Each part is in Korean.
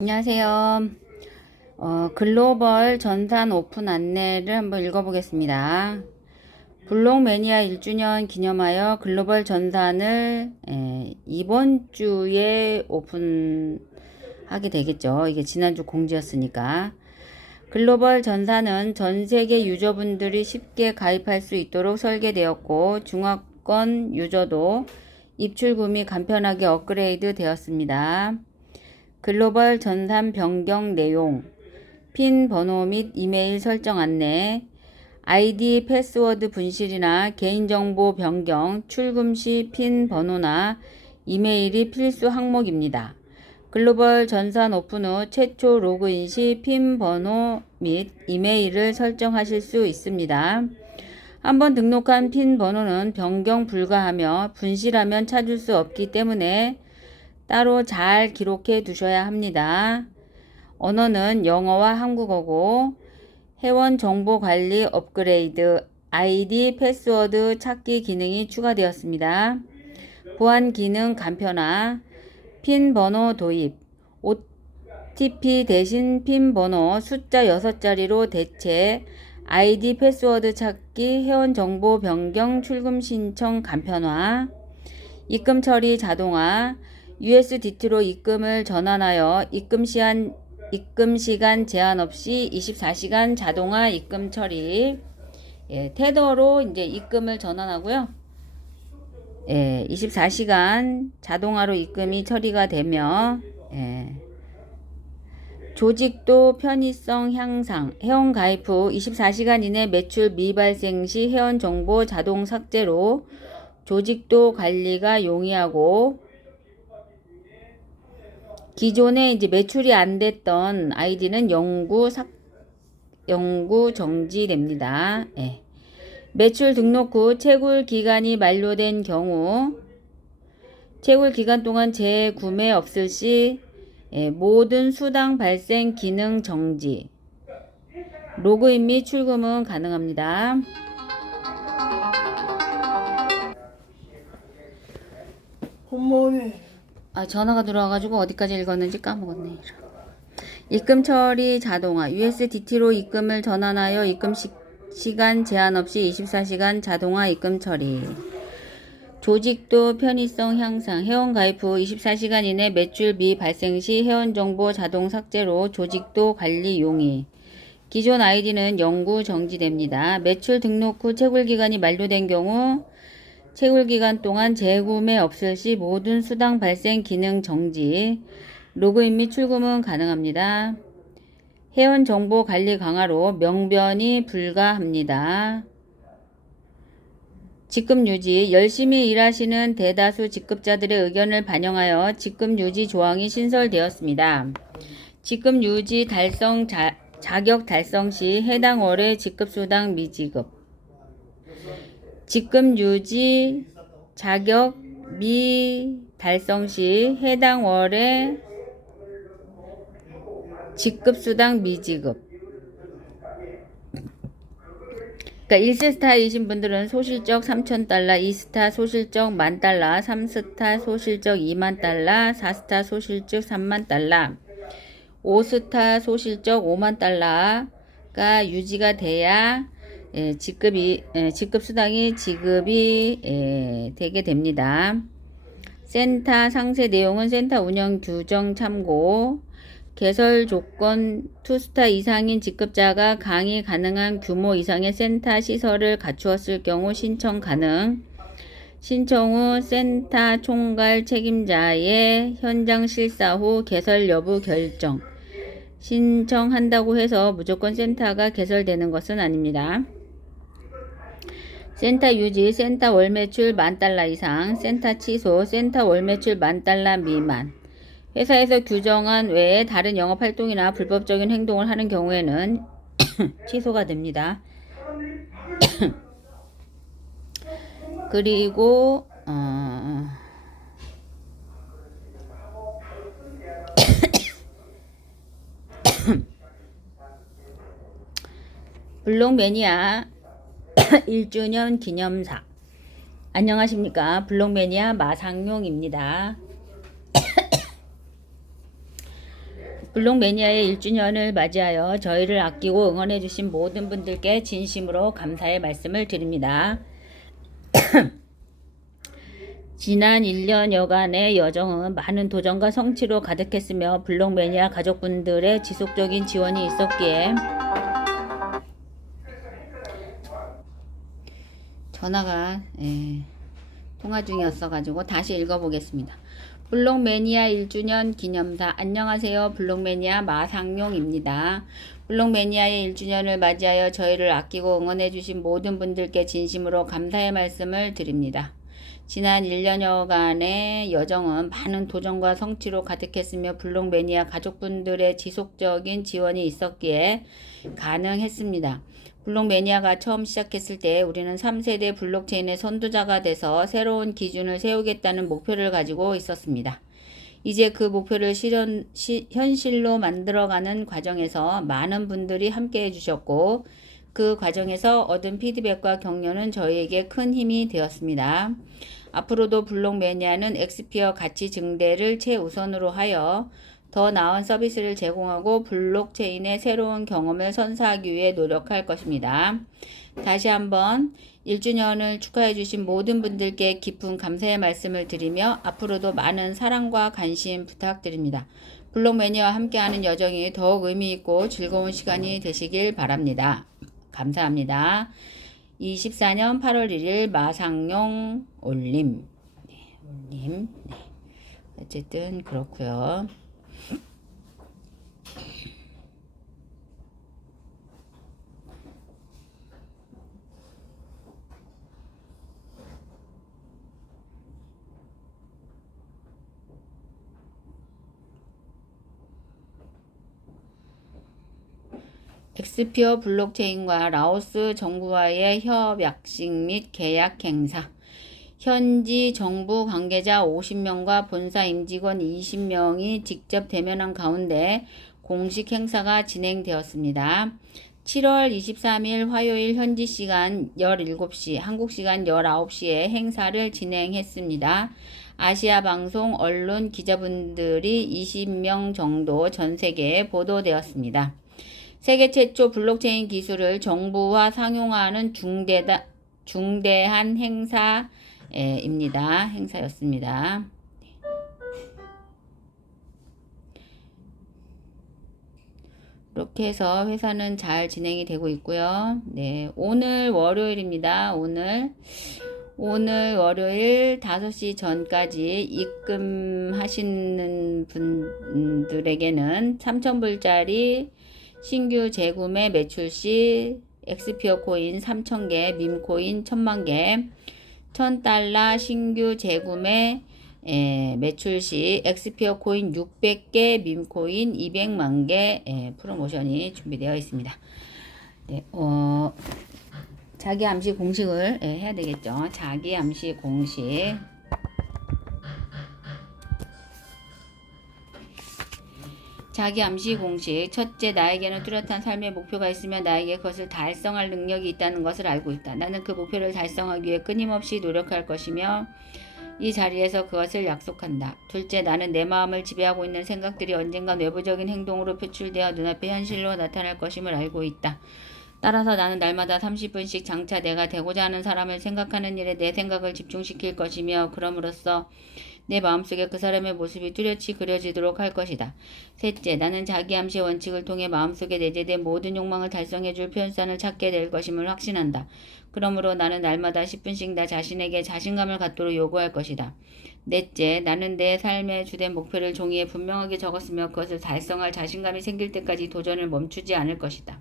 안녕하세요. 어, 글로벌 전산 오픈 안내를 한번 읽어보겠습니다. 블록 매니아 1주년 기념하여 글로벌 전산을 에, 이번 주에 오픈하게 되겠죠. 이게 지난주 공지였으니까. 글로벌 전산은 전 세계 유저분들이 쉽게 가입할 수 있도록 설계되었고 중화권 유저도 입출금이 간편하게 업그레이드 되었습니다. 글로벌 전산 변경 내용, 핀 번호 및 이메일 설정 안내, 아이디 패스워드 분실이나 개인정보 변경, 출금 시 핀 번호나 이메일이 필수 항목입니다. 글로벌 전산 오픈 후 최초 로그인 시 핀 번호 및 이메일을 설정하실 수 있습니다. 한번 등록한 핀 번호는 변경 불가하며 분실하면 찾을 수 없기 때문에 따로 잘 기록해 두셔야 합니다. 언어는 영어와 한국어고 회원 정보 관리 업그레이드 아이디 패스워드 찾기 기능이 추가되었습니다. 보안 기능 간편화 핀 번호 도입 OTP 대신 핀 번호 숫자 6자리로 대체 아이디 패스워드 찾기 회원 정보 변경 출금 신청 간편화 입금 처리 자동화 USDT로 입금을 전환하여 입금 시간 입금 시간 제한 없이 24시간 자동화 입금 처리. 예, 테더로 이제 입금을 전환하고요. 예, 24시간 자동화로 입금이 처리가 되며 예. 조직도 편의성 향상, 회원 가입 후 24시간 이내 매출 미발생 시 회원 정보 자동 삭제로 조직도 관리가 용이하고 기존에 이제 매출이 안 됐던 아이디는 영구 삭 영구 정지됩니다. 예. 매출 등록 후 채굴 기간이 만료된 경우 채굴 기간 동안 재구매 없을 시 예, 모든 수당 발생 기능 정지 로그인 및 출금은 가능합니다. 굿모닝. 아, 전화가 들어와가지고 어디까지 읽었는지 까먹었네. 입금 처리 자동화. USDT로 입금을 전환하여 입금 시, 시간 제한 없이 24시간 자동화 입금 처리. 조직도 편의성 향상. 회원 가입 후 24시간 이내 매출 미 발생 시 회원 정보 자동 삭제로 조직도 관리 용이. 기존 아이디는 영구 정지됩니다. 매출 등록 후 채굴 기간이 만료된 경우 채굴 기간 동안 재구매 없을 시 모든 수당 발생 기능 정지, 로그인 및 출금은 가능합니다. 회원 정보 관리 강화로 명변이 불가합니다. 직급 유지, 열심히 일하시는 대다수 직급자들의 의견을 반영하여 직급 유지 조항이 신설되었습니다. 직급 유지 달성 자, 자격 달성 시 해당 월의 직급수당 미지급, 직급 유지 자격 미 달성 시 해당 월에 직급 수당 미지급. 그러니까 1스타이신 분들은 소실적 3,000달러, 2스타 소실적 1만달러, 3스타 소실적 2만 달러, 4스타 소실적 3만 달러, 5스타 소실적 5만 달러가 유지가 돼야 예, 직급이 예, 직급 수당이 지급이 예, 되게 됩니다. 센터 상세 내용은 센터 운영 규정 참고 개설 조건 투스타 이상인 직급자가 강의 가능한 규모 이상의 센터 시설을 갖추었을 경우 신청 가능. 신청 후 센터 총괄 책임자의 현장 실사 후 개설 여부 결정. 신청한다고 해서 무조건 센터가 개설되는 것은 아닙니다. 센터 유지, 센터 월 매출 만 달러 이상, 센터 취소, 센터 월 매출 만 달러 미만. 회사에서 규정한 외에 다른 영업 활동이나 불법적인 행동을 하는 경우에는 취소가 됩니다. 그리고 어, 블록 매니아 1주년 기념사. 안녕하십니까. 블록매니아 마상용입니다. 블록 매니아의 1주년을 맞이하여 저희를 아끼고 응원해 주신 모든 분들께 진심으로 감사의 말씀을 드립니다. 지난 1년여간의 여정은 많은 도전과 성취로 가득했으며 블록 매니아 가족분들의 지속적인 지원이 있었기에 전화가 예, 통화 중이었어가지고 다시 읽어보겠습니다. 블록 매니아 1주년 기념사 안녕하세요. 블록 매니아 마상용입니다. 블록 매니아의 1주년을 맞이하여 저희를 아끼고 응원해주신 모든 분들께 진심으로 감사의 말씀을 드립니다. 지난 1년여간의 여정은 많은 도전과 성취로 가득했으며 블록 매니아 가족분들의 지속적인 지원이 있었기에 가능했습니다. 블록 매니아가 처음 시작했을 때 우리는 3세대 블록체인의 선두자가 돼서 새로운 기준을 세우겠다는 목표를 가지고 있었습니다. 이제 그 목표를 실현, 시, 현실로 만들어가는 과정에서 많은 분들이 함께 해주셨고 그 과정에서 얻은 피드백과 격려는 저희에게 큰 힘이 되었습니다. 앞으로도 블록 매니아는 엑스피어 가치 증대를 최우선으로 하여 더 나은 서비스를 제공하고 블록체인의 새로운 경험을 선사하기 위해 노력할 것입니다. 다시 한번 1주년을 축하해 주신 모든 분들께 깊은 감사의 말씀을 드리며 앞으로도 많은 사랑과 관심 부탁드립니다. 블록 매니아와 함께하는 여정이 더욱 의미 있고 즐거운 시간이 되시길 바랍니다. 감사합니다. 24년 8월 1일 마상용 올림. 네, 올림. 네. 어쨌든 그렇고요. 엑스피어 블록체인과 라오스 정부와의 협약식 및 계약 행사. 현지 정부 관계자 50명과 본사 임직원 20명이 직접 대면한 가운데 공식 행사가 진행되었습니다. 7월 23일 화요일 현지 시간 17시, 한국 시간 19시에 행사를 진행했습니다. 아시아 방송 언론 기자분들이 20명 정도 전 세계에 보도되었습니다. 세계 최초 블록체인 기술을 정부와 상용화하는 중대다, 중대한 행사입니다. 행사였습니다. 이렇게 해서 회사는 잘 진행이 되고 있고요. 네, 오늘 월요일입니다. 오늘 오늘 월요일 5시 전까지 입금하시는 분들에게는 3,000불짜리 신규 재구매 매출 시 엑스피어 코인 3,000개, 밈 코인 1,000만 개, 1,000달러 신규 재구매 에, 매출 시 엑스피어 코인 600개, 밈 코인 200만 개 에, 프로모션이 준비되어 있습니다. 네, 어, 자기 암시 공식을 예, 해야 되겠죠. 자기 암시 공식. 자기 암시 공식. 첫째, 나에게는 뚜렷한 삶의 목표가 있으며 나에게 그것을 달성할 능력이 있다는 것을 알고 있다. 나는 그 목표를 달성하기 위해 끊임없이 노력할 것이며 이 자리에서 그것을 약속한다. 둘째, 나는 내 마음을 지배하고 있는 생각들이 언젠가 외부적인 행동으로 표출되어 눈앞에 현실로 나타날 것임을 알고 있다. 따라서 나는 날마다 30분씩 장차 내가 되고자 하는 사람을 생각하는 일에 내 생각을 집중시킬 것이며 그럼으로써 내 마음속에 그 사람의 모습이 뚜렷이 그려지도록 할 것이다. 셋째, 나는 자기 암시 원칙을 통해 마음속에 내재된 모든 욕망을 달성해줄 표현선을 찾게 될 것임을 확신한다. 그러므로 나는 날마다 10분씩 나 자신에게 자신감을 갖도록 요구할 것이다. 넷째, 나는 내 삶의 주된 목표를 종이에 분명하게 적었으며 그것을 달성할 자신감이 생길 때까지 도전을 멈추지 않을 것이다.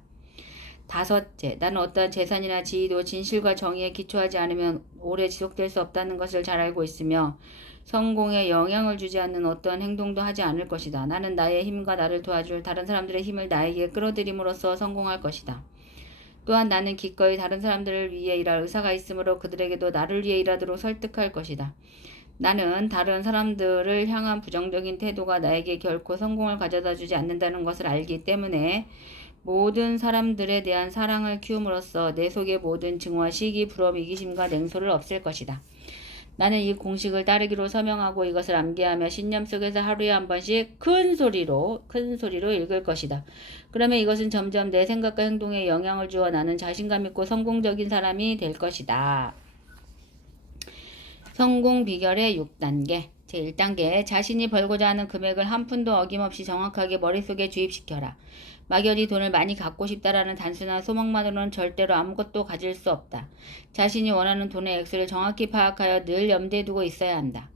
다섯째, 나는 어떠한 재산이나 지위도 진실과 정의에 기초하지 않으면 오래 지속될 수 없다는 것을 잘 알고 있으며 성공에 영향을 주지 않는 어떠한 행동도 하지 않을 것이다. 나는 나의 힘과 나를 도와줄 다른 사람들의 힘을 나에게 끌어들임으로써 성공할 것이다. 또한 나는 기꺼이 다른 사람들을 위해 일할 의사가 있으므로 그들에게도 나를 위해 일하도록 설득할 것이다. 나는 다른 사람들을 향한 부정적인 태도가 나에게 결코 성공을 가져다 주지 않는다는 것을 알기 때문에 모든 사람들에 대한 사랑을 키움으로써 내 속의 모든 증오와 시기, 부러움, 이기심과 냉소를 없앨 것이다. 나는 이 공식을 따르기로 서명하고 이것을 암기하며 신념 속에서 하루에 한 번씩 큰 소리로 큰 소리로 읽을 것이다. 그러면 이것은 점점 내 생각과 행동에 영향을 주어 나는 자신감 있고 성공적인 사람이 될 것이다. 성공 비결의 6단계. 제1단계. 자신이 벌고자 하는 금액을 한 푼도 어김없이 정확하게 머릿속에 주입시켜라. 막연히 돈을 많이 갖고 싶다라는 단순한 소망만으로는 절대로 아무것도 가질 수 없다. 자신이 원하는 돈의 액수를 정확히 파악하여 늘 염두에 두고 있어야 한다.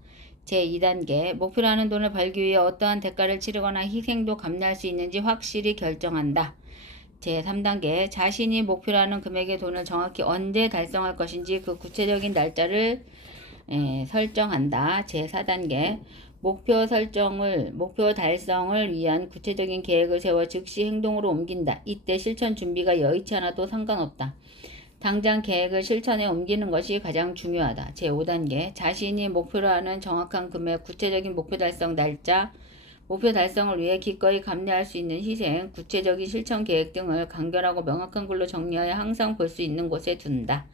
제2단계. 목표로 하는 돈을 벌기 위해 어떠한 대가를 치르거나 희생도 감내할 수 있는지 확실히 결정한다. 제3단계. 자신이 목표로 하는 금액의 돈을 정확히 언제 달성할 것인지 그 구체적인 날짜를 에, 설정한다. 제4단계. 목표 설정을, 목표 달성을 위한 구체적인 계획을 세워 즉시 행동으로 옮긴다. 이때 실천 준비가 여의치 않아도 상관없다. 당장 계획을 실천에 옮기는 것이 가장 중요하다. 제5단계. 자신이 목표로 하는 정확한 금액, 구체적인 목표 달성 날짜, 목표 달성을 위해 기꺼이 감내할 수 있는 희생, 구체적인 실천 계획 등을 간결하고 명확한 글로 정리하여 항상 볼 수 있는 곳에 둔다.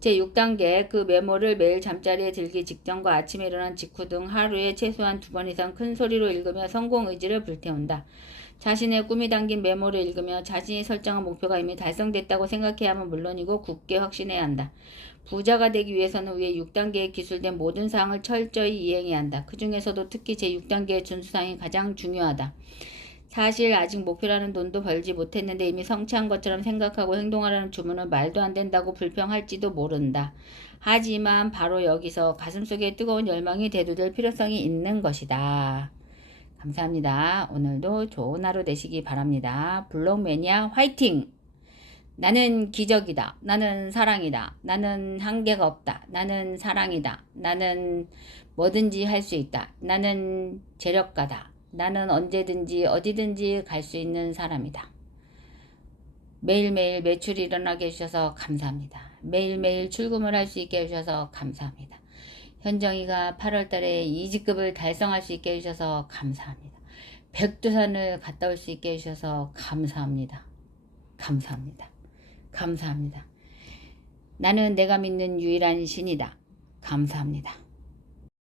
제6단계 그 메모를 매일 잠자리에 들기 직전과 아침에 일어난 직후 등 하루에 최소한 두 번 이상 큰 소리로 읽으며 성공 의지를 불태운다. 자신의 꿈이 담긴 메모를 읽으며 자신이 설정한 목표가 이미 달성됐다고 생각해야 하면 물론이고 굳게 확신해야 한다. 부자가 되기 위해서는 위에 6단계에 기술된 모든 사항을 철저히 이행해야 한다. 그 중에서도 특히 제6단계의 준수사항이 가장 중요하다. 사실 아직 목표라는 돈도 벌지 못했는데 이미 성취한 것처럼 생각하고 행동하라는 주문은 말도 안 된다고 불평할지도 모른다. 하지만 바로 여기서 가슴속에 뜨거운 열망이 대두될 필요성이 있는 것이다. 감사합니다. 오늘도 좋은 하루 되시기 바랍니다. 블록 매니아 화이팅! 나는 기적이다. 나는 사랑이다. 나는 한계가 없다. 나는 사랑이다. 나는 뭐든지 할 수 있다. 나는 재력가다. 나는 언제든지 어디든지 갈 수 있는 사람이다. 매일매일 매출이 일어나게 해주셔서 감사합니다. 매일매일 출금을 할 수 있게 해주셔서 감사합니다. 현정이가 8월 달에 이직급을 달성할 수 있게 해주셔서 감사합니다. 백두산을 갔다 올 수 있게 해주셔서 감사합니다. 감사합니다. 감사합니다. 나는 내가 믿는 유일한 신이다. 감사합니다.